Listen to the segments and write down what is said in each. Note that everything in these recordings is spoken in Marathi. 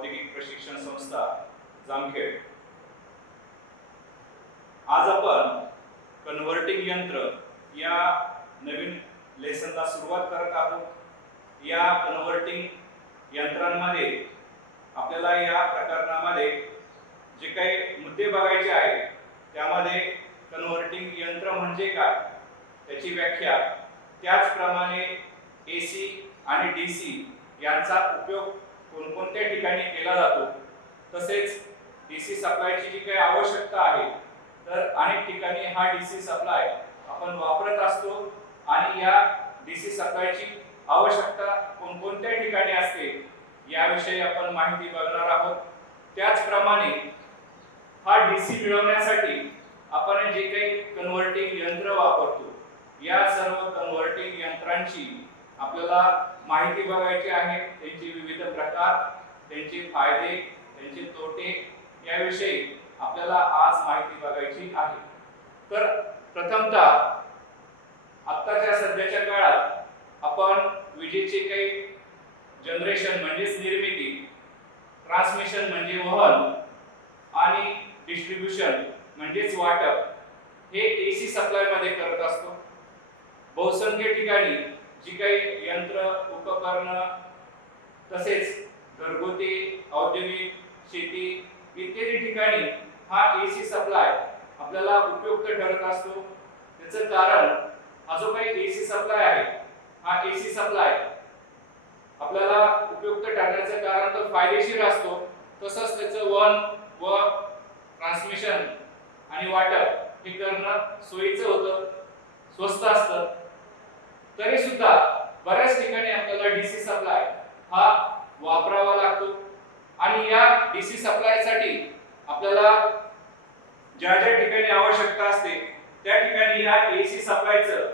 औद्योगिक प्रशिक्षण संस्था जामखेड। आज आपण कन्व्हर्टिंग यंत्र या नवीन लेसनला सुरुवात करत आहोत। या कन्व्हर्टिंग यंत्रांमध्ये आपल्याला या प्रकरणामध्ये जे काही मुद्दे बघायचे आहेत त्यामध्ये कन्व्हर्टिंग यंत्र म्हणजे काय, त्याची व्याख्या, त्याचप्रमाणे एसी आणि डीसी यांचा उपयोग कोणकोणत्या ठिकाणी केला जातो, तसेच डीसी सप्लायची जी काही आवश्यकता आहे तर अनेक ठिकाणी हा डीसी सप्लाय आपण वापरत असतो आणि या डीसी सप्लायची आवश्यकता कोणकोणत्या ठिकाणी असते याविषयी आपण माहिती बघणार आहोत। त्याचप्रमाणे हा डीसी मिळवण्यासाठी आपण जे काही कन्व्हर्टिंग यंत्र वापरतो या सर्व कन्व्हर्टिंग यंत्रांची आपल्याला माहिती बघायची आहे, त्यांचे विविध प्रकार, त्यांचे फायदे, त्यांचे तोटे याविषयी आपल्याला आज माहिती बघायची आहे। तर प्रथमतः आत्ताच्या सध्याच्या काळात आपण विजेचे काही जनरेशन म्हणजेच निर्मिती, ट्रान्समिशन म्हणजे वहन आणि डिस्ट्रीब्युशन म्हणजेच वाटप हे एसी सप्लाय मध्ये करत असतो। बहुसंख्य ठिकाणी जी काही यंत्र उपकरण तसेच घरगुती, औद्योगिक, शेती इत्यादी ठिकाणी हा एसी सप्लाय आपल्याला उपयुक्त ठरत असतो। त्याचं कारण हा जो काही एसी सप्लाय आहे हा एसी सप्लाय आपल्याला उपयुक्त ठरण्याचं कारण तर फायदेशीर असतो, तसंच त्याचं वहन व ट्रान्समिशन आणि वाटप हे करणं सोयीचं होतं, स्वस्त असतं। तरी सुद्धा बऱ्याच ठिकाणी आपल्याला डीसी सप्लाय हा वापरावा लागतो आणि या डीसी सप्लायसाठी आपल्याला ज्या ज्या ठिकाणी आवश्यकता असते त्या ठिकाणी या एसी सप्लायचं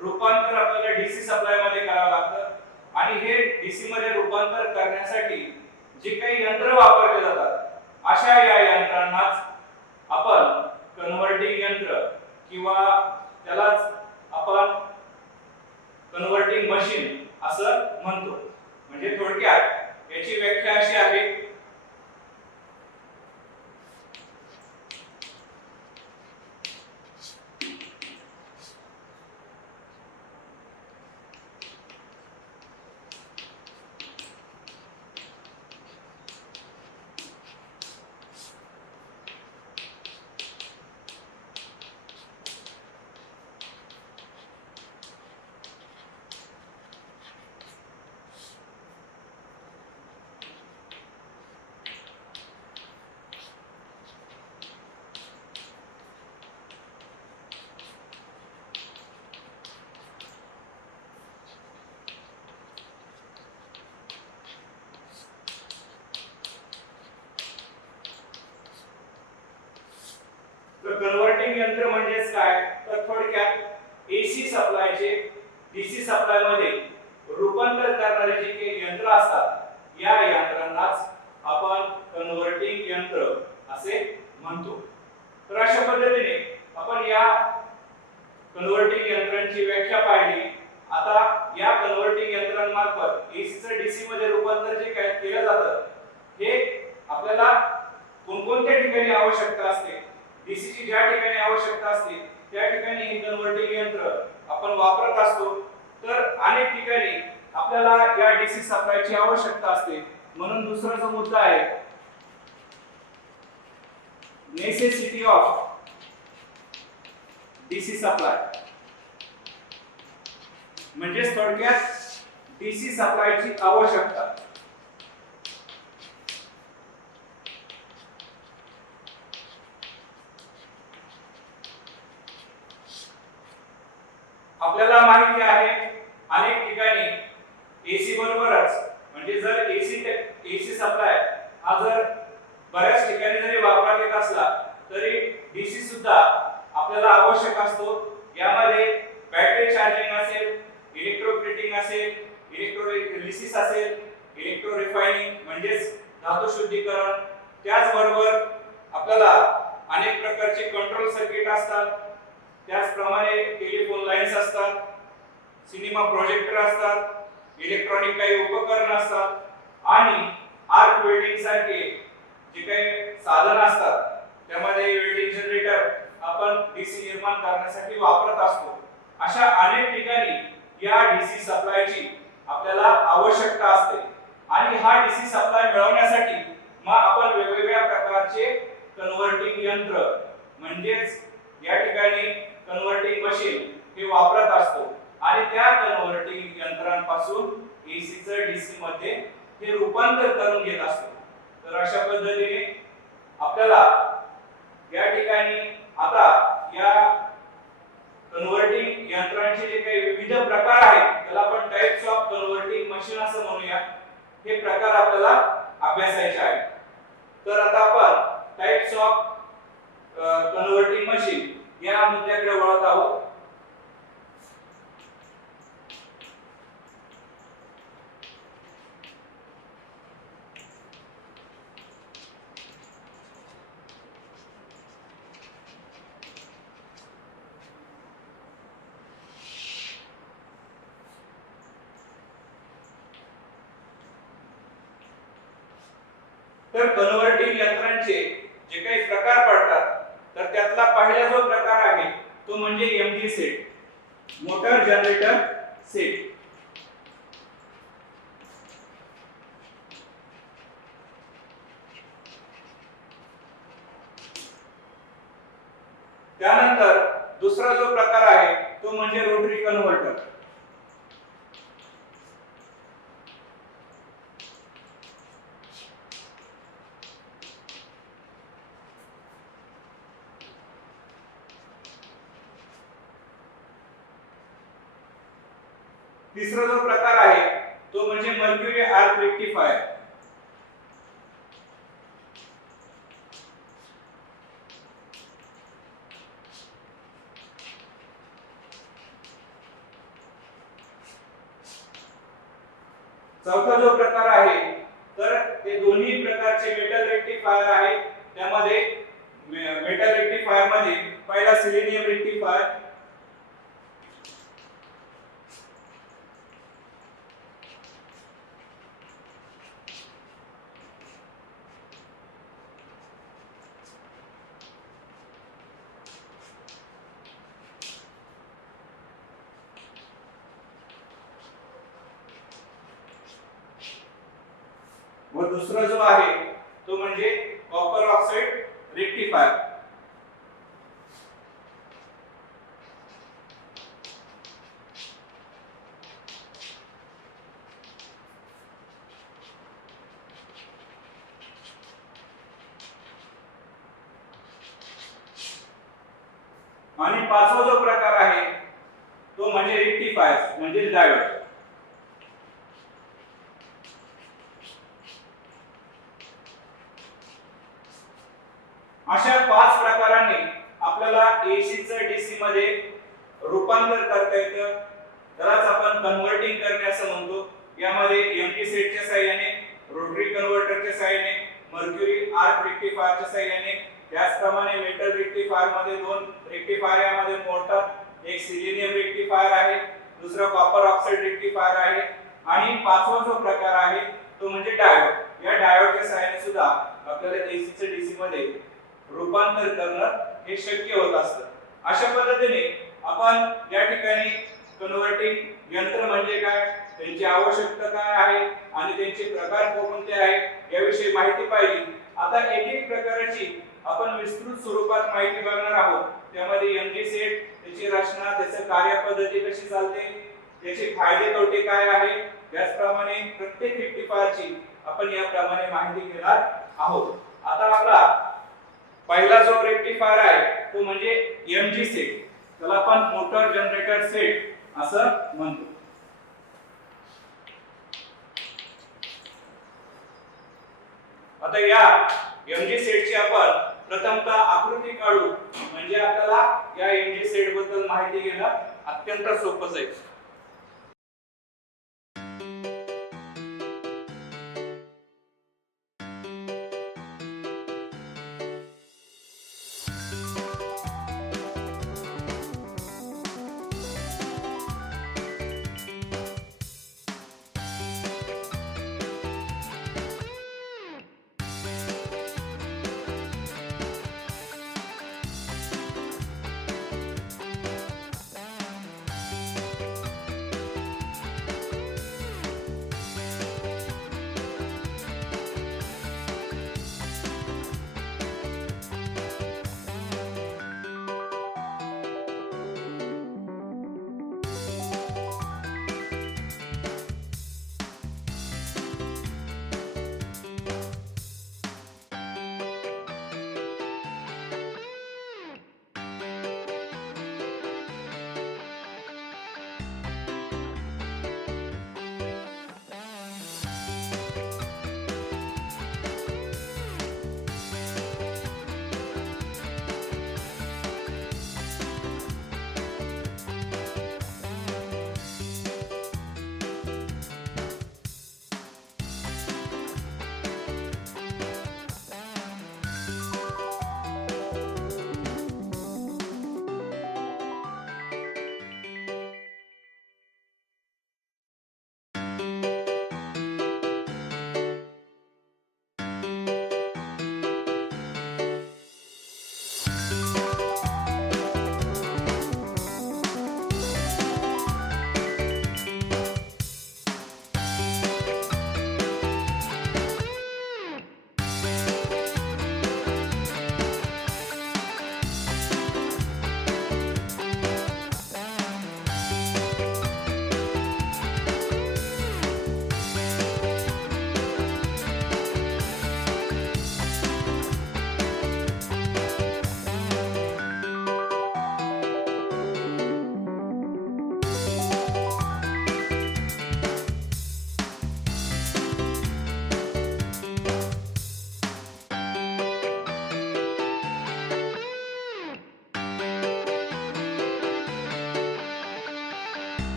रूपांतर आपल्याला डीसी सप्लाय मध्ये करावं लागतं आणि हे डीसी मध्ये रूपांतर करण्यासाठी जे काही यंत्र वापरले जातात अशा या यंत्रांनाच आपण कन्व्हर्टिंग यंत्र किंवा त्यालाच आपण कन्व्हर्टिंग मशीन असं म्हणतो। म्हणजे थोडक्यात याची व्याख्या अशी आहे, कन्व्हर्टिंग यंत्र म्हणजेच काय, तर थोडक्यात एसी सप्लायचे डीसी सप्लाय मध्ये रूपांतर करणारे जे काही यंत्र असतात या यंत्रांनाच आपण कन्व्हर्टिंग यंत्र असे म्हणतो। तर अशा पद्धतीने आपण या कन्व्हर्टिंग यंत्रांची व्याख्या पाहिली। आता या कन्व्हर्टिंग यंत्रांमार्फत एसी चे डीसी मध्ये रूपांतर जे काय केलं जातं हे आपल्याला कोणकोणत्या ठिकाणी आवश्यकता असते, डीसी ची ज्या ठिकाणी आवश्यकता असते त्या ठिकाणी हे कन्व्हर्टिंग यंत्र आपण वापरत असतो। तर अनेक ठिकाणी आपल्याला या डीसी सप्लायची आवश्यकता असते, म्हणून दुसरा जो मुद्दा आहे नेसेसिटी ऑफ डीसी सप्लाय, म्हणजे थोडक्यात डीसी सप्लायची आवश्यकता। आपल्याला माहिती आहे अनेक ठिकाणी एसी बरोबरच म्हणजे जर एसी सप्लाय हा जर बऱ्याच ठिकाणी जरी वापरात येत असला तरी डीसी सुद्धा आपल्याला आवश्यक असतो। यामध्ये बॅटरी चार्जिंग असेल, इलेक्ट्रोप्लेटिंग असेल, इलेक्ट्रोलिसिस असेल, इलेक्ट्रो रिफायनिंग म्हणजेच धातू शुद्धीकरण, त्याचबरोबर आपल्याला अनेक प्रकारचे कंट्रोल सर्किट असतात, त्याचप्रमाणे टेलिफोन लाईन्स असतात, सिनेमा प्रोजेक्टर असतात, इलेक्ट्रॉनिक काही उपकरण असतात आणि आर्क वेल्डिंग सारखे जे काही साधन असतात त्यामध्ये वेल्डिंग जनरेटर आपण डीसी निर्माण करण्यासाठी वापरत असतो. अशा अनेक ठिकाणी या डीसी सप्लायची आपल्याला आवश्यकता असते आणि हा डीसी सप्लाय मिळवण्यासाठी मग आपण वेगवेगळ्या प्रकारचे कन्व्हर्टिंग यंत्र म्हणजेच या ठिकाणी कन्व्हर्टिंग मशीन हे वापरत असतो आणि त्या कन्व्हर्टिंग यंत्रांपासून एसी चं डीसी मध्ये हे रूपांतर करून घेत असतो. तर अशा पद्धतीने आपल्याला या ठिकाणी आता या कन्व्हर्टिंग यंत्रांचे जे काही विविध प्रकार आहेत त्याला आपण टाइप्स ऑफ कन्व्हर्टिंग मशीन असं म्हणूया. हे प्रकार आपल्याला अभ्यासायचे आहेत. तर आता आपण टाइप्स ऑफ कन्व्हर्टिंग मशीन या मुद्द्याकडे वळत आहोत. तर कन्व्हर्टिंग यंत्रांचे जे काही प्रकार पडतात तर त्यातला पहिला जो प्रकार आहे तो म्हणजे MG set, motor generator set. त्यानंतर दुसरा जो प्रकार आहे तो म्हणजे रोटरी कन्व्हर्टर. तिसरा जो प्रकार आहे तो म्हणजे मर्क्युरी आर्क रेक्टिफायर. चौथा जो प्रकार आहे तर ते दोन्ही प्रकारचे मेटल रेक्टिफायर आहे. त्यामध्ये मेटल रेक्टिफायर मध्ये पहिला सिलिनियम रेक्टिफायर, व दुसरा जो आहे तो म्हणजे कॉपर ऑक्साइड रेक्टिफायर. आणि पाचवा जो प्रकार आहे तो म्हणजे रेक्टिफायर म्हणजे डायोड. अशा पाच प्रकारांनी आपल्याला एसी चं डीसी मध्ये रूपांतर करता येतं. त्यालाच आपण कन्व्हर्टिंग करणे असं म्हणतो. यामध्ये एमटी सेटच्या सहाय्याने, रोटरी कन्व्हर्टरच्या सहाय्याने, मर्क्युरी आर्क रेक्टिफायरच्या सहाय्याने, त्याचप्रमाणे मेटल रेक्टिफायर मध्ये दोन रेक्टिफायर यामध्ये मोटर, एक सिलिनियम रेक्टिफायर आहे, दुसरा कॉपर ऑक्साइड रेक्टिफायर आहे आणि पाचवा जो प्रकार आहे तो म्हणजे डायोड. या डायोडच्या सहाय्याने सुद्धा आपल्याला एसी चं डीसी मध्ये रूपांतर करणं हे शक्य होत असतं. अशा पद्धतीने आपण या ठिकाणी कन्व्हर्टिंग यंत्र म्हणजे काय, त्यांची आवश्यकता काय आहे आणि त्यांचे प्रकार कोणते आहेत याविषयी माहिती पाहिली. आता एक एक प्रकाराची आपण विस्तृत स्वरूपात माहिती बघणार आहोत. त्यामध्ये एमजी सेट, त्याची रचना, त्याची कार्यपद्धती कशी चालते, त्याचे फायदे तोटे काय आहे, त्याचप्रमाणे प्रत्येक रेक्टिफायरची आपण याप्रमाणे माहिती घेणार आहोत. आता आपला पहिला जो रेक्टिफायर आहे तो म्हणजे एमजी सेट, त्याला आपण मोटर जनरेटर सेट असं म्हणतो. आता या एमजी सेटची आपण प्रथमतः आकृती काढू म्हणजे आपल्याला या एमजी सेट बद्दल माहिती घेणं अत्यंत सोपं जाईल.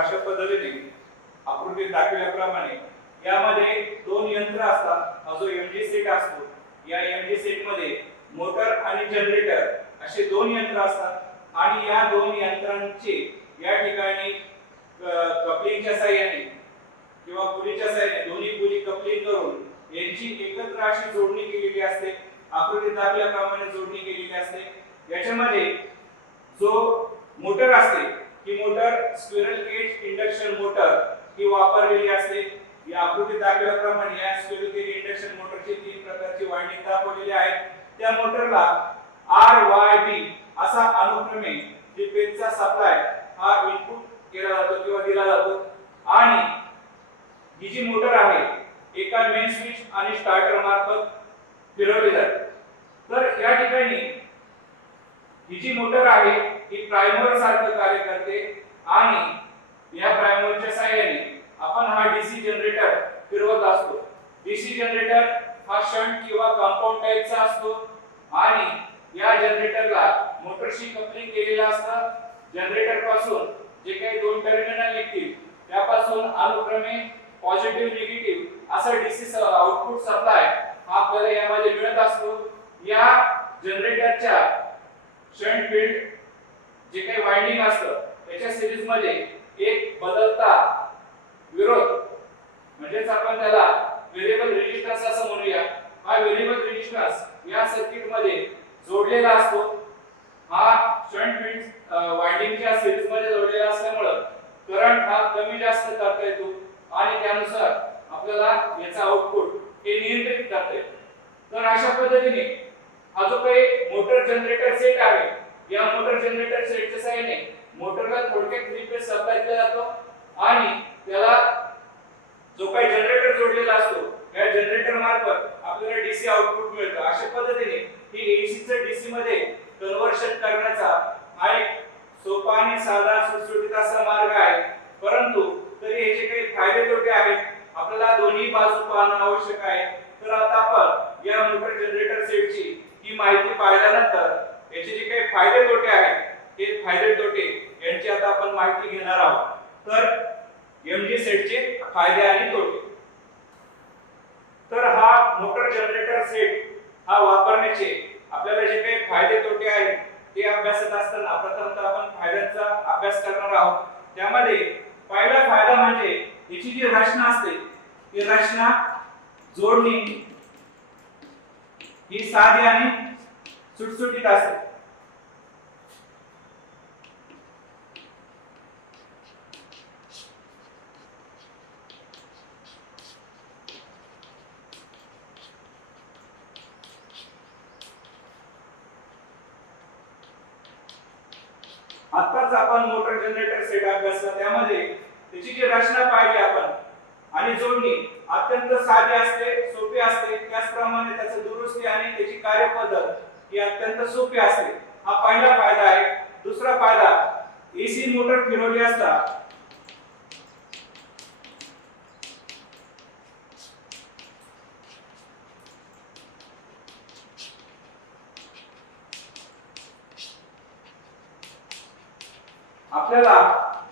अशा पद्धतीने आकृतीत दाखवल्याप्रमाणे यामध्ये दोन यंत्र असतात. हा जो एमजी सेट असतो, या एमजी सेट मध्ये मोटर आणि जनरेटर असे दोन यंत्र असतात आणि या दोन यंत्रांचे या ठिकाणी कपलिंगच्या साहाय्याने किंवा पुलीच्या साहाय्याने दोन्ही पुली कपलिंग करून यांची एकत्र अशी जोडणी केलेली असते. आकृतीत दाखवल्याप्रमाणे जोडणी केलेली असते. याच्यामध्ये जो मोटर असते ही motor squirrel cage induction motor ही वापरलेली असते. या आकृतीत दाखवल्याप्रमाणे या स्क्विरल केज इंडक्शन मोटरचे तीन प्रकारचे वाइंडिंग दाखवलेले आहेत. त्या मोटरला आर वाय बी असा अनुक्रमे थ्री फेजचा सप्लाय हा इनपुट केला जातो किंवा दिला जातो आणि ही जी मोटर आहे एका मेन स्विच आणि स्टार्टर मार्फत फिरवली जाते. तर या ठिकाणी ही जी मोटर आहे ही प्राइमर सारखं कार्य करते आणि या प्राइमरच्या सहाय्याने आपण हा डीसी जनरेटर फिरवत असतो. डीसी जनरेटर हा शंट किंवा कंपाऊंड टाइपचा असतो आणि या जनरेटरला मोटरशी कपलिंग केलेलं असतं. जनरेटर पासून जे काही दोन टर्मिनल निघतील त्यापासून अनुक्रमे पॉझिटिव्ह निगेटिव्ह असा डीसी आउटपुट सप्लाय हा आपल्याला यामध्ये मिळत असतो. या जनरेटरच्या शंट फील्ड जे काही वाइंडिंग असतं त्याच्या सिरीज मध्ये एक बदलता विरोध म्हणजेच आपण त्याला व्हेरिएबल रेझिस्टन्स असं म्हणूया. हा व्हेरिएबल रेझिस्टन्स या सर्किट मध्ये जोडलेला असतो. हा शंट फील्ड वाइंडिंगच्या सिरीज मध्ये जोडलेला असल्यामुळे करंट हा कमी जास्त करता येतो आणि त्यानुसार आपल्याला याचा आउटपुट हे नियंत्रित करता येतो. तर अशा पद्धतीने हा जो काही मोटर जनरेटर सेट आहे या मोटर जनरेटर सेटच्या सहाय्याने मोटरला थोडक्यात थ्री फेज सप्लाय केला जातो आणि त्याला जो काही जनरेटर जोडलेला असतो या जनरेटर मार्फत आपल्याला डीसी आउटपुट मिळतं. अशा पद्धतीने ही एसी चं डीसी मध्ये कन्वर्शन करण्याचा हा एक सोपा आणि साधा सुटसुटीत असा मार्ग आहे. परंतु तरी याचे काही फायदे तोटे आहेत. आपल्याला दोन्ही बाजू पाहणं आवश्यक आहे. तर आता आपण या मोटर जनरेटर सेटची ही माहिती पाहिल्यानंतर याचे जे काही फायदे तोटे आहेत हे फायदे तोटे यांची आता आपण माहिती घेणार आहोत. तर एमजी सेटचे फायदे आणि तोटे. तर हा मोटर जनरेटर सेट हा वापरण्याचे आपल्याला जे काही फायदे तोटे आहेत ते अभ्यासत असताना प्रथमतः आपण फायद्यांचा अभ्यास करणार आहोत. त्यामध्ये पहिला फायदा म्हणजे याची जी रचना असते ती रचना जोडणी ही साधी आणि सुटसुटीत असते. आताच आपण मोटर जनरेटर सेट अभ्यासला त्यामध्ये त्याची जी रचना पाहिली आपण आणि जोडणी अत्यंत साधी असते, सोपी असते. त्याचप्रमाणे त्याची दुरुस्ती आणि त्याची कार्यपद्धत ही अत्यंत सोपी असते. हा पहिला फायदा आहे. दुसरा फायदा एसी मोटर फिरवली असता आपल्याला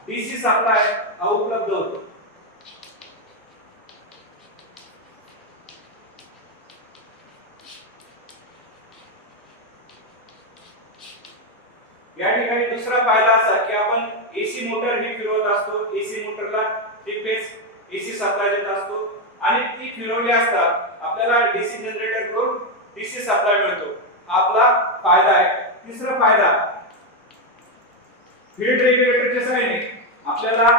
डीसी सप्लाय हा उपलब्ध होतो. या ठिकाणी दुसरा फायदा असा की आपण एसी मोटर ही फिरवत असतो. एसी मोटरला थ्री फेज एसी सप्लाय देत असतो आणि ती फिरवली असता आपल्याला डीसी जनरेटर कडून डीसी सप्लाय मिळतो. हा आपला फायदा आहे. तिसरा फायदा फील्ड रेग्युलेटरच्या सहाय्याने आपल्याला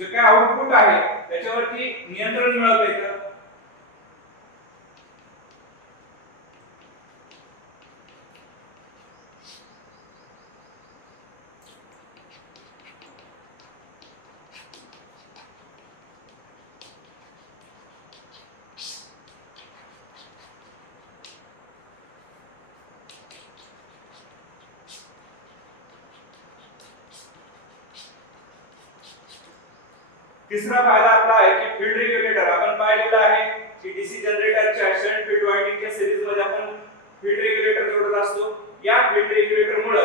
जे काही आउटपुट आहे त्याच्यावरती नियंत्रण मिळवता येतं. तिसरा फायदा आपला आहे की फील्ड रेग्युलेटर आपण पाहिलेला आहे की डीसी जनरेटरच्या शंट फील्ड वाइंडिंगच्या सिरीज मध्ये आपण फील्ड रेग्युलेटर जोडत असतो. या फील्ड रेग्युलेटर मुळे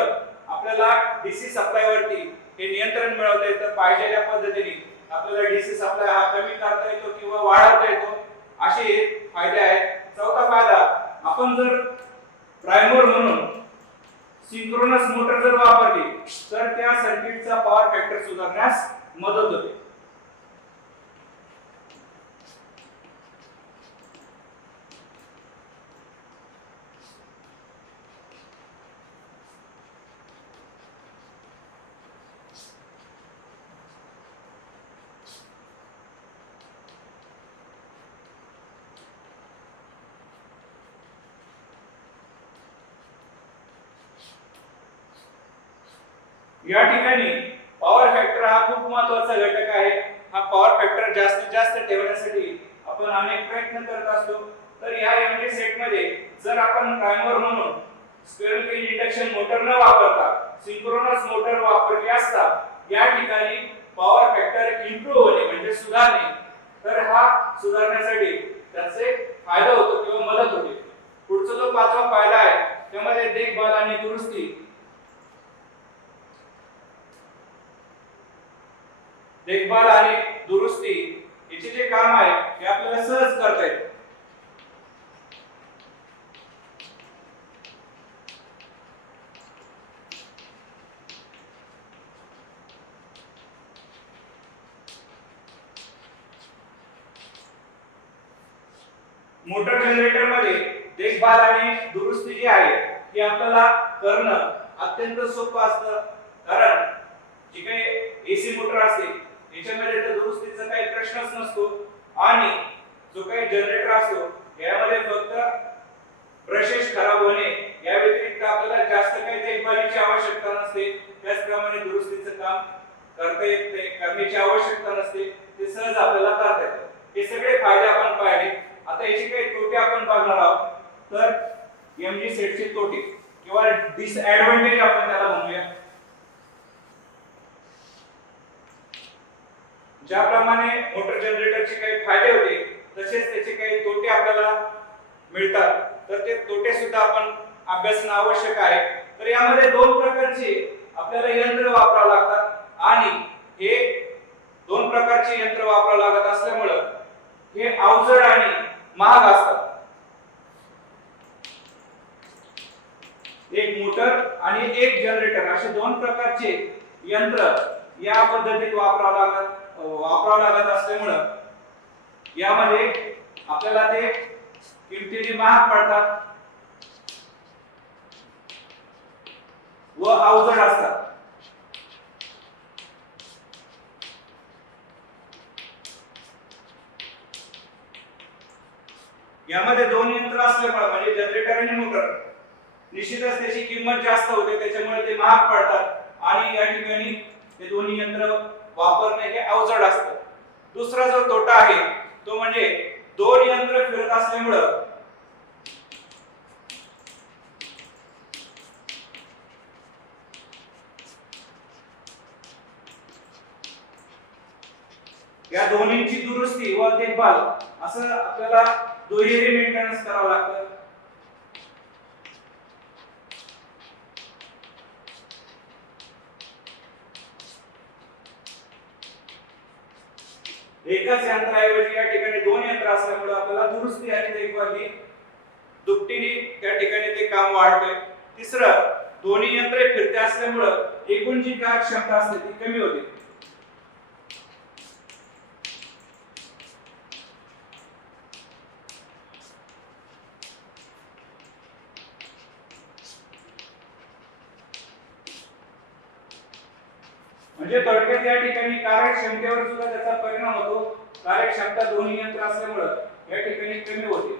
आपल्याला डीसी सप्लाय वरती हे नियंत्रण मिळवता येतं. पाहिजे त्या पद्धतीने आपल्याला डीसी सप्लाय हा कमी करता येतो किंवा वाढवता येतो, असे फायदे आहेत. चौथा फायदा, आपण जर प्रायमर म्हणून सिंक्रोनस मोटर जर वापरली तर त्या सर्किटचा पॉवर फॅक्टर सुधारण्यास मदत होते. या ठिकाणी पॉवर फॅक्टर हा खूप महत्त्वाचा घटक आहे. हा पॉवर फॅक्टर जास्तीत जास्त ठेवण्यासाठी आपण अनेक प्रयत्न करत असतो. तर या एमडी सेट मध्ये जर आपण प्रायमर म्हणून स्क्वेअरल केज इंडक्शन मोटर न वापरता सिंक्रोनस मोटर वापरली असता या ठिकाणी पॉवर फॅक्टर इम्प्रूव्ह होणे म्हणजे सुधारणे, तर हा सुधारण्यासाठी त्याचे फायदा होतो किंवा मदत होते. पुढचा जो पाचवा फायदा आहे त्यामध्ये देखभाल आणि दुरुस्ती. देखभाल आणि दुरुस्ती याचे जे काम आहे हे आपल्याला सहज करता येते. मोटर जनरेटर मध्ये देखभाल आणि दुरुस्ती जी आहे ती आपल्याला करणं अत्यंत सोपं असतं. कारण जी काही एसी मोटर असते याच्यामध्ये तर दुरुस्तीचा काही प्रश्नच नसतो आणि जो काही जनरेटर असतो यामध्ये फक्त ब्रशेस खराब होणे या व्यतिरिक्त आपल्याला जास्त काही देखभालीची आवश्यकता नसते. त्याचप्रमाणे दुरुस्तीचं काम करण्याची आवश्यकता नसते, ते सहज आपल्याला करता येतं. हे सगळे फायदे आपण पाहिले. आता याचे काही तोटे आपण पाहणार आहोत. तर एमजी सेटचे तोटे किंवा डिसएडव्हांटेज आपण त्याला म्हणूया. ज्याप्रमाणे मोटर जनरेटरचे काही फायदे होते तसेच त्याचे काही तोटे आपल्याला मिळतात, तर ते तोटे सुद्धा आपण अभ्यासणं आवश्यक आहे. तर यामध्ये दोन प्रकारचे आपल्याला यंत्र वापरावं लागतात आणि हे दोन प्रकारचे यंत्र वापरावं लागत असल्यामुळे हे अवजड आणि महाग असतात. एक मोटर आणि एक जनरेटर असे दोन प्रकारचे यंत्र या पद्धतीत वापरावं लागत असल्यामुळे यामध्ये आपल्याला ते किमतीने महाग पडतात व अवजड असतात. यामध्ये दोन यंत्र असल्यामुळे म्हणजे जनरेटर आणि मोटर निश्चितच त्याची किंमत जास्त होते, त्याच्यामुळे ते महाग पडतात आणि या ठिकाणी ते दोन्ही यंत्र वापरणे हे अवजड असतं. दुसरा जो तोटा आहे तो म्हणजे दोन यंत्र फिरत असल्यामुळे या दोन्हींची दुरुस्ती व देखभाल असं आपल्याला दुहेरी मेंटेनन्स करावं लागतं. एकाच यंत्राऐवजी या ठिकाणी दोन यंत्र असल्यामुळे आपल्याला दुरुस्ती आणि देखभाल ही दुपटीने त्या ठिकाणी ते काम वाढते. तिसरं, दोन्ही यंत्रे फिरते असल्यामुळे एकूण जी कार्यक्षमता असते ती कमी होते. म्हणजे थोडक्यात या ठिकाणी कार्यक्षमतेवर सुद्धा त्याचा परिणाम होतो. कार्यक्षमता दोन्ही यंत्र असल्यामुळे या ठिकाणी कमी होते.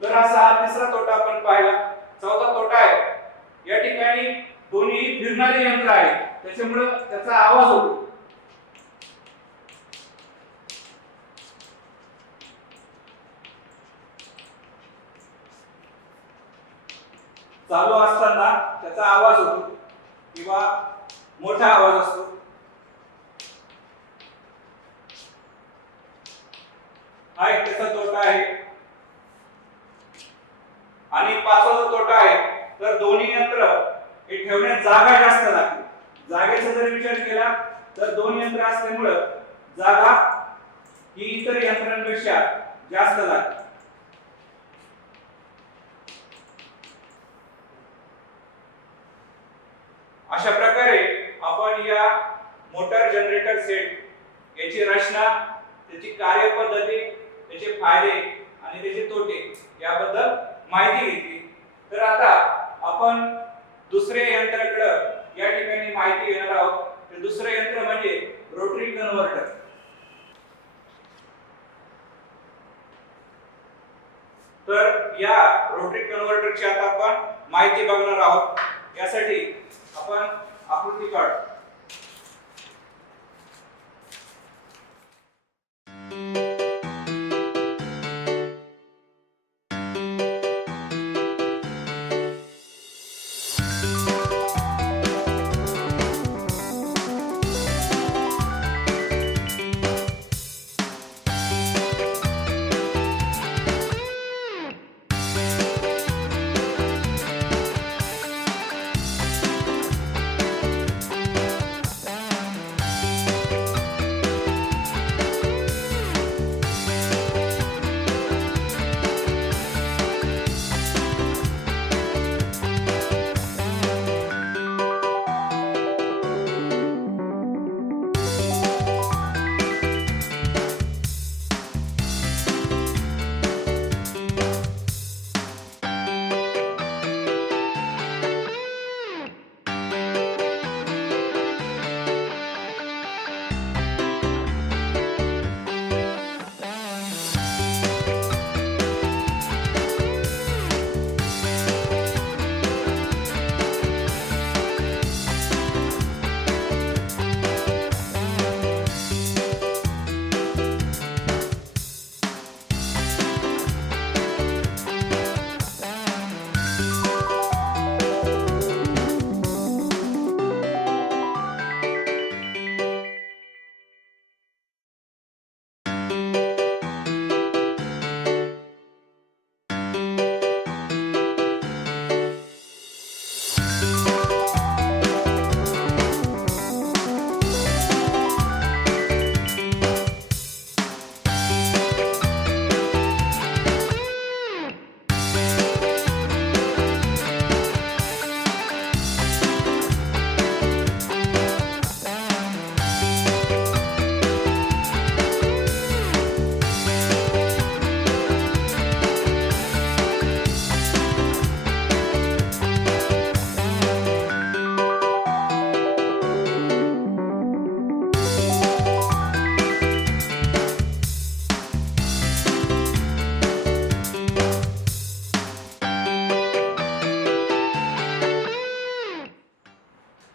तर असा हा तिसरा तोटा आपण पाहिला. चौथा तोटा आहे या ठिकाणी दोन्ही फिरणारे यंत्र आहे त्याच्यामुळे त्याचा आवाज होतो. चालू असताना त्याचा आवाज होतो किंवा मोठा आवाज असतो. हा एक त्याचा तोटा आहे. आणि पाचवा जो तोटा आहे तर दोन्ही यंत्र हे ठेवण्यात जागा जास्त लागते. जागेचा जर विचार केला तर दोन यंत्र असल्यामुळे जागा ही इतर यंत्रांपेक्षा जास्त लागते. अशा प्रकारे आपण या मोटर जनरेटर सेट याची रचना, त्याची कार्यपद्धती, त्याचे फायदे आणि त्याचे तोटे याबद्दल माहिती घेतली. तर आता आपण दुसऱ्या यंत्राकडे या ठिकाणी माहिती घेणार आहोत. ते दुसरे यंत्र म्हणजे रोटरी कन्व्हर्टर. तर या रोटरी कन्व्हर्टरची आता आपण माहिती बघणार आहोत. यासाठी आपण आकृती काढू.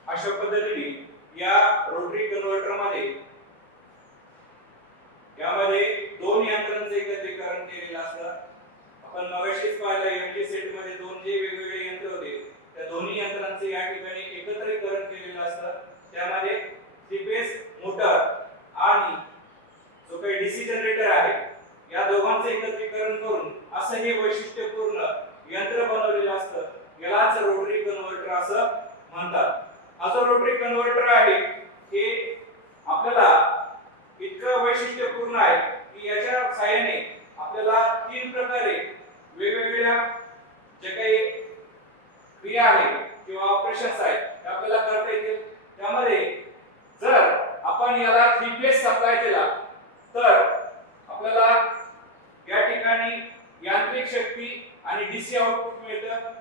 अशा पद्धतीने या रोटरी कन्व्हर्टर मध्ये यामध्ये दोन यंत्रांचे एकत्रीकरण केलेलं असतं. आपण मगाशीच पाहिलं एमटी सेट मध्ये दोन जे वेगवेगळे यंत्र होते त्या दोन्ही यंत्रांचे या ठिकाणी एकत्रीकरण केलेलं असतं. त्यामध्ये थ्री फेज मोटर आणि जो काही डीसी जनरेटर आहे या दोघांचे एकत्रीकरण करून असं हे वैशिष्ट्यपूर्ण यंत्र बनवलेलं असतं. यालाच रोटरी कन्व्हर्टर असं म्हणतात. हा जो रोटरी कन्व्हर्टर आहे हे आपल्याला इतकं वैशिष्ट्यपूर्ण आहे की याच्या सहाय्याने आपल्याला तीन प्रकारे वेगवेगळ्या जे काही क्रिया आहेत किंवा ऑपरेशन्स आहेत ते आपल्याला करता येतील. त्यामध्ये जर आपण याला थ्री फेज सप्लाय दिला तर आपल्याला या ठिकाणी यांत्रिक शक्ती आणि डीसी आउटपुट मिळतं.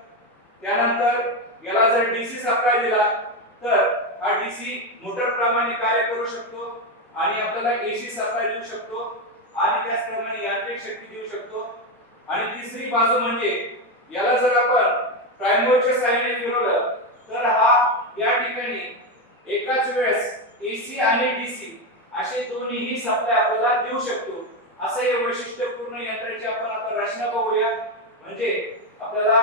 त्यानंतर याला जर डीसी सप्लाय दिला तर हा डीसी मोटर प्रमाणे कार्य करू शकतो आणि आपल्याला एसी सप्लाय देऊ शकतो आणि त्याचप्रमाणे यांत्रिक शक्ती देऊ शकतो. आणि तिसरी बाजू म्हणजे याला जर आपण प्राइम मूव्हरच्या सहाय्याने फिरवलं तर हा या ठिकाणी एकाच वेळेस एसी आणि डीसी असे दोन्हीही सप्लाय आपल्याला देऊ शकतो. असं हे वैशिष्ट्यपूर्ण यंत्राची आपण आता रचना बघूया. म्हणजे आपल्याला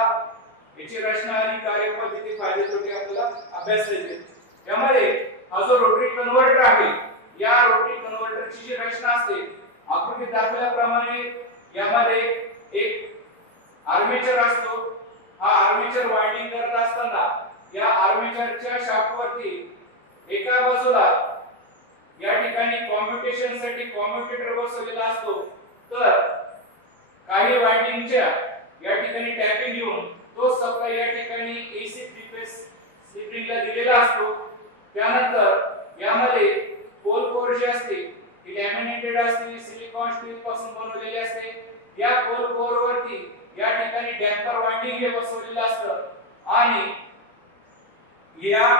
याची रचना आणि कार्यपद्धती फायदे तोटे आपल्याला अभ्यासता येतील. यामध्ये हा जो रोटरी कन्व्हर्टर आहे या रोटरी कन्व्हर्टरची जी रचना असते आकृतीत दाखवल्याप्रमाणे यामध्ये एक आर्मेचर असतो. हा आर्मेचर वाइंडिंग करत असताना या आर्मेचरच्या शाफ्टवरती एका बाजूला या ठिकाणी कॉम्प्युटेशन साठी कॉम्प्युटेटर बसवलेला असतो, तर काही वाइंडिंगच्या या ठिकाणी टॅपिंग घेऊन तो सप्लाय या ठिकाणी एसी थ्री फेज स्लिप रिंगला दिलेला असतो. त्यानंतर यामध्ये पोल कोर जी असते ही लॅमिनेटेड असते, सिलिकॉन स्टील पासून बनवलेली असते. या पोल कोर वरती या ठिकाणी डॅम्पर वाइंडिंग हे बसवलेलं असतं आणि या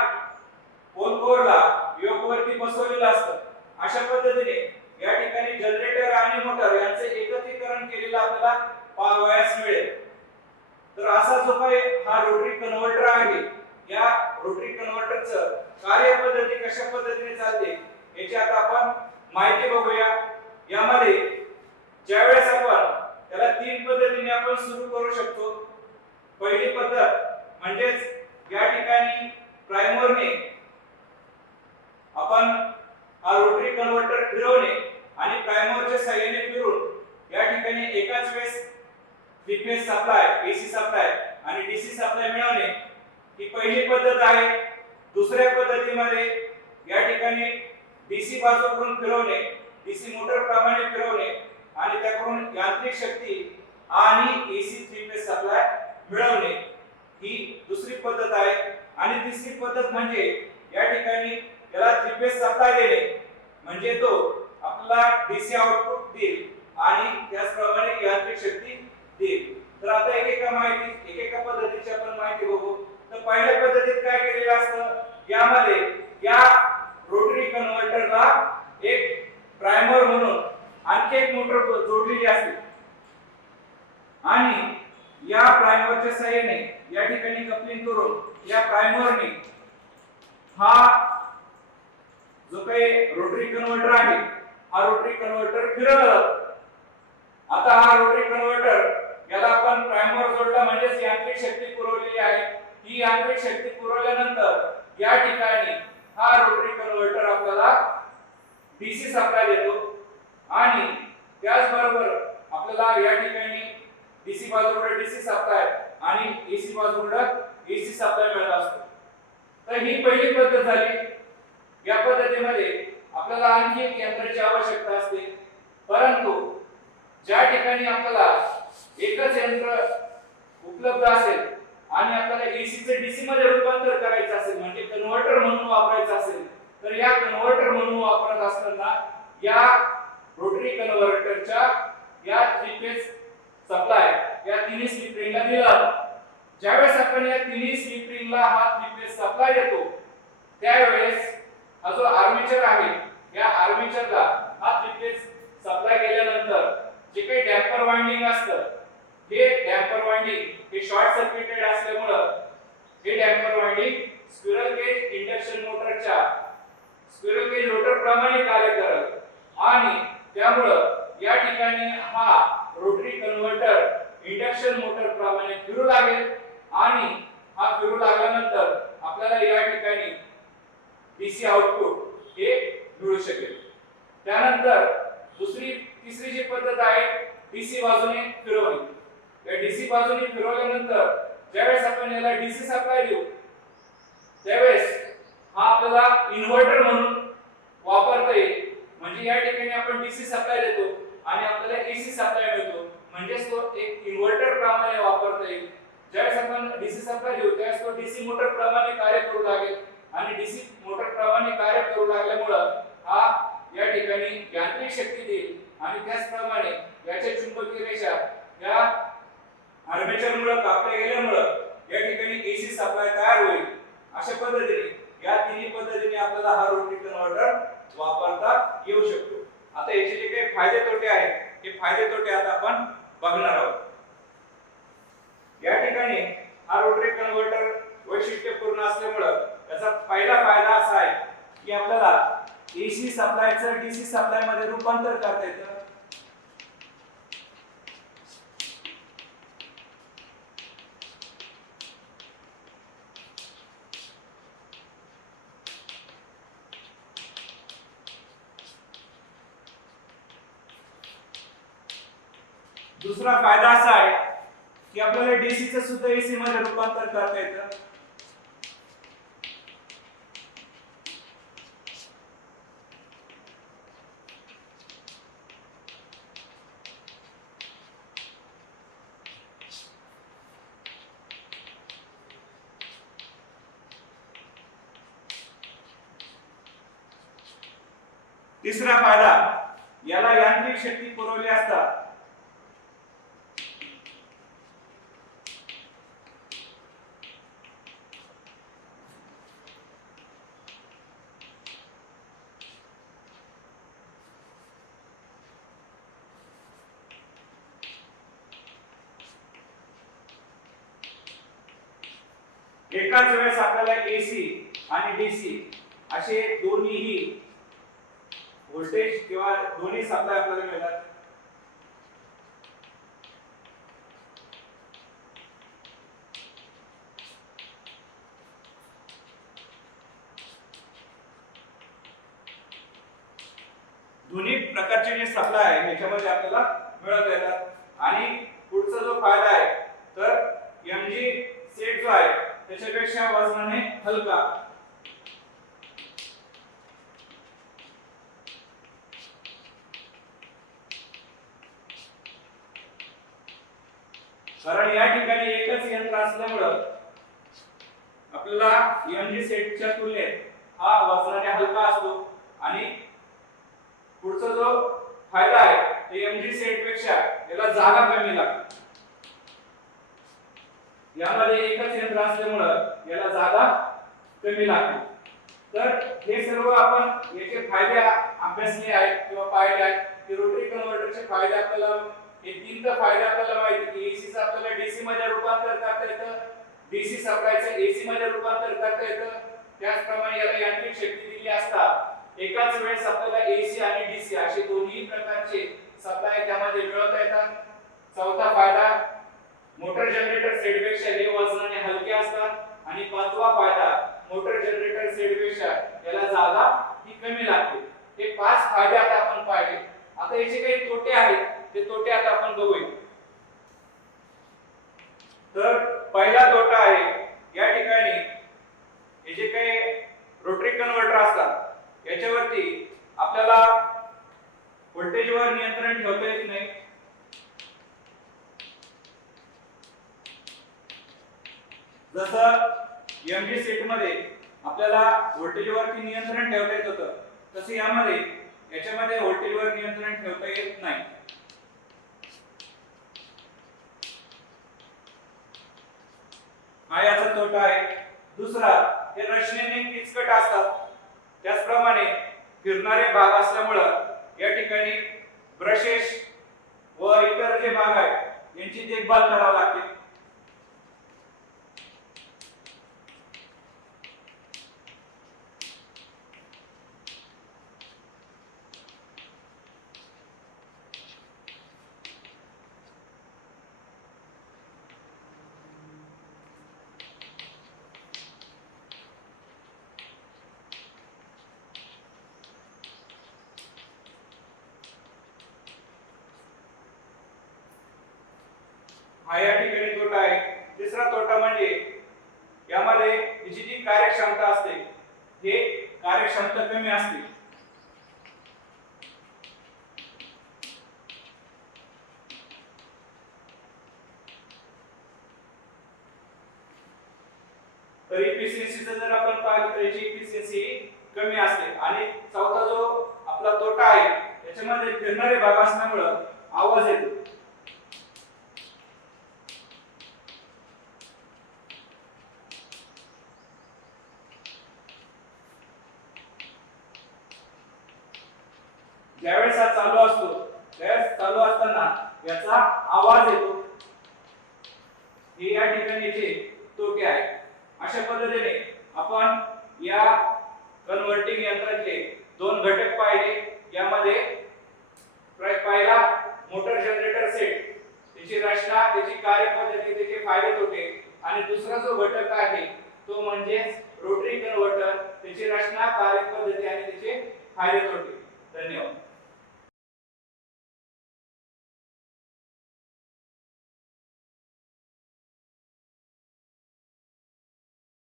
पोल कोरला योक वरती बसवलेलं असतं. अशा पद्धतीने या ठिकाणी जनरेटर आणि मोटर यांचे एकत्रीकरण केलेलं आपल्याला पाहावयास मिळेल. तर असा जो काही हा रोटरी कन्व्हर्टर आहे, या रोटरी कन्व्हर्टरचं कार्यपद्धती कशा पद्धतीने चालते याची आता आपण माहिती बघूया. यामध्ये ज्यावेळेस आपण त्याला तीन पद्धतीने आपण सुरू करू शकतो. पहिली पद्धत म्हणजेच या ठिकाणी प्राइमरने आपण हा रोटरी कन्व्हर्टर फिरवणे आणि प्राइमरच्या सहाय्याने फिरून या ठिकाणी एकाच वेळेस three phase supply, AC supply आणि डीसी सप्लाय मिळवणे ही पहिली पद्धत आहे. दुसऱ्या पद्धतीमध्ये या ठिकाणी डीसी बाजूकडून फिरवणे, डीसी मोटर प्रमाणे फिरवणे आणि त्याकडून यांत्रिक शक्ती आणि एसी थ्री फेज सप्लाय मिळवणे ही दुसरी पद्धत आहे. आणि तिसरी पद्धत म्हणजे या ठिकाणी याला थ्री फेज सप्लाय देणे, म्हणजे तो आपला डीसी आउटपुट देईल आणि त्याचप्रमाणे यांत्रिक शक्ती देईल. तर आता एकेका पद्धतीची आपण माहिती बघू. तर पहिल्या पद्धतीत काय केलेलं असतं, यामध्ये या रोटरी कन्व्हर्टरला एक प्राइमर म्हणून आणखी एक मोटर जोडलेली असते आणि या प्राइमरच्या सहाय्याने या ठिकाणी कपलिंग करून या प्राइमरने हा जो काही रोटरी कन्व्हर्टर आहे हा रोटरी कन्व्हर्टर फिरवला जातो. आता हा रोटरी कन्व्हर्टर याला आपण प्राइमर जोडला म्हणजेच यांत्रिक शक्ती पुरवलेली आहे. ही यांत्रिक शक्ती पुरवल्यानंतर या ठिकाणी हा रोटरी कन्व्हर्टर आपल्याला डीसी सप्लाय देतो आणि त्याचबरोबर आपल्याला या ठिकाणी डीसी बाजूकडे डीसी सप्लाय आणि एसी बाजूकडे एसी सप्लाय मिळत असतो. तर ही पहिली पद्धत झाली. या पद्धतीमध्ये आपल्याला आणखी एक यंत्राची आवश्यकता असते, परंतु ज्या ठिकाणी आपल्याला एकच यंत्र उपलब्ध असेल आणि आपल्याला एसी चे डीसी मध्ये रूपांतर करायचं असेल म्हणजे कन्व्हर्टर म्हणून वापरायचं असेल, तर या कन्व्हर्टर म्हणून वापरत असताना या रोटरी कन्व्हर्टरच्या या थ्री फेज सप्लाय या तिन्ही स्लिप रिंगला दिला जातो. ज्यावेळेस आपण या तिन्ही स्लिप रिंगला हा थ्री फेज सप्लाय देतो त्यावेळेस हा जो आर्मेचर आहे या आर्मेचरला हा थ्री फेज सप्लाय केल्यानंतर जे काही डॅम्पर वाइंडिंग असतं हे डॅम्पर वाइंडिंग हे शॉर्ट सर्किटेड असल्यामुळे हे damper winding squirrel cage induction मोटरच्या स्क्विरल केज रोटर प्रमाणे कार्य करेल आणि त्यामुळे या ठिकाणी हा रोटरी कन्व्हर्टर इंडक्शन मोटर प्रमाणे फिरू लागेल आणि हा फिरू लागल्यानंतर आपल्याला या ठिकाणी डीसी आउटपुट हे मिळू शकेल. त्यानंतर तिसरी जी पद्धत आहे डीसी बाजूने फिरवणे. या डीसी बाजूने फिरवल्यानंतर ज्यावेळेस आपण याला डीसी सप्लाय देऊ त्यावेळेस हा आपल्याला इन्व्हर्टर म्हणून वापरता येईल. म्हणजे या ठिकाणी आपण डीसी सप्लाय देतो आणि आपल्याला एसी सप्लाय मिळतो, म्हणजे तो एक इन्व्हर्टर प्रमाणे वापरता येईल. ज्यावेळेस आपण डीसी सप्लाय देऊ त्यावेळेस तो डीसी मोटर प्रमाणे कार्य करू लागेल आणि डीसी मोटर प्रमाणे कार्य करू लागल्यामुळे हा या ठिकाणी यांत्रिक शक्ती देईल आणि त्याचप्रमाणे याच्या चुंबकीय रेषा या आर्मेचरमुळे कापल्या गेल्यामुळे या ठिकाणी एसी सप्लाय तयार होईल. अशा पद्धतीने या तिन्ही पद्धतीने आपल्याला हा रोटरी कन्व्हर्टर वापरता येऊ शकतो. आता याचे जे काही फायदे तोटे आहेत हे फायदे तोटे आता आपण बघणार आहोत. या ठिकाणी हा रोटरी कन्व्हर्टर वैशिष्ट्यपूर्ण असल्यामुळे याचा पहिला फायदा असा आहे की आपल्याला एसी सप्लायचं डीसी सप्लाय मध्ये रूपांतर करता येतं. दुसरा फायदा असा आहे की आपल्याला डीसी चं सुद्धा एसी मध्ये रूपांतर करता येतं. तिसरा फायदा, याला यांत्रिक शक्ती पुरवली असता एकाच वेळेस आपल्याला एसी आणि डीसी असे दोन्हीही व्होल्टेज किंवा दोन्ही सप्लाय आपल्याला मिळतात. दोन्ही प्रकारचे जे सप्लाय आहे ह्याच्यामध्ये आपल्याला मिळत येतात. आणि पुढचा जो फायदा आहे तर एमजी सेट जो आहे त्याच्यापेक्षा वजनाने हलका. कारण या ठिकाणी एकच यंत्र असल्यामुळे आपल्याला एमजी सेटच्या तुलनेत हा वजनाने हलका असतो. आणि पुढचा जो फायदा आहे ते एमजी सेट पेक्षा याला जागा कमी लागते. यामध्ये एकच यंत्र असल्यामुळे याला जागा कमी लागते. तर हे सर्व आपण याचे फायदे अभ्यासले आहेत किंवा पाहिले आहेत की रोटरी कन्व्हर्टरचे फायदे आपल्याला हे तीन तर फायदे आपल्याला माहिती की एसी चा आपल्याला डीसी मध्ये रूपांतर करता येतं, डीसी सप्लायचं एसी मध्ये रूपांतर करता येतं. त्याचप्रमाणे याला यांत्रिक शक्ती दिली असता एकाच वेळेस आपल्याला एसी आणि डीसी असे दोन्ही प्रकारचे सप्लाय त्यामध्ये मिळवता येतात. चौथा फायदा, मोटर जनरेटर सेटपेक्षा हे वजनाने हलके असतात. आणि पाचवा फायदा, मोटर जनरेटर सेटपेक्षा याला जागा ही कमी लागते. हे पाच फायदे आता आपण पाहिले. आता याचे काही तोटे आहेत, ते तोटे आता आपण बघूया. तर पहिला तोटा आहे या ठिकाणी हे जे काही रोटरी कन्व्हर्टर असतात याच्यावरती आपल्याला व्होल्टेजवर नियंत्रण ठेवता येत नाही. जसं एमजी सेट मध्ये आपल्याला व्होल्टेजवरती नियंत्रण ठेवता येत होतं तसे याच्यामध्ये व्होल्टेजवर नियंत्रण ठेवता येत नाही. हा याचा तोटा आहे. दुसरा, हे रचनेने किचकट असतात. त्याचप्रमाणे फिरणारे भाग असल्यामुळे या ठिकाणी ब्रशेस व इतर जे भाग आहेत यांची देखभाल करावी लागते. हा या ठिकाणी तोटा आहे. तिसरा तोटा म्हणजे यामध्ये याची जी कार्यक्षमता असते हे कार्यक्षमता कमी असते. तर इफिशियन्सी जर आपण पाहिलं तर याची इफिशियन्सी कमी असते. आणि चौथा जो आपला तोटा आहे याच्यामध्ये फिरणारे भाग असल्यामुळे आवाज येतो. ज्यावेळेस हा चालू असतो त्यावेळेस चालू असताना याचा आवाज येतो. हे या ठिकाणीचे तोटे आहेत. अशा पद्धतीने आपण या कन्व्हर्टिंग यंत्राचे दोन घटक पाहिले. यामध्ये पहिला मोटर जनरेटर सेट, त्याची रचना, त्याची कार्यपद्धती, त्याचे फायदे तोटे. आणि दुसरा जो घटक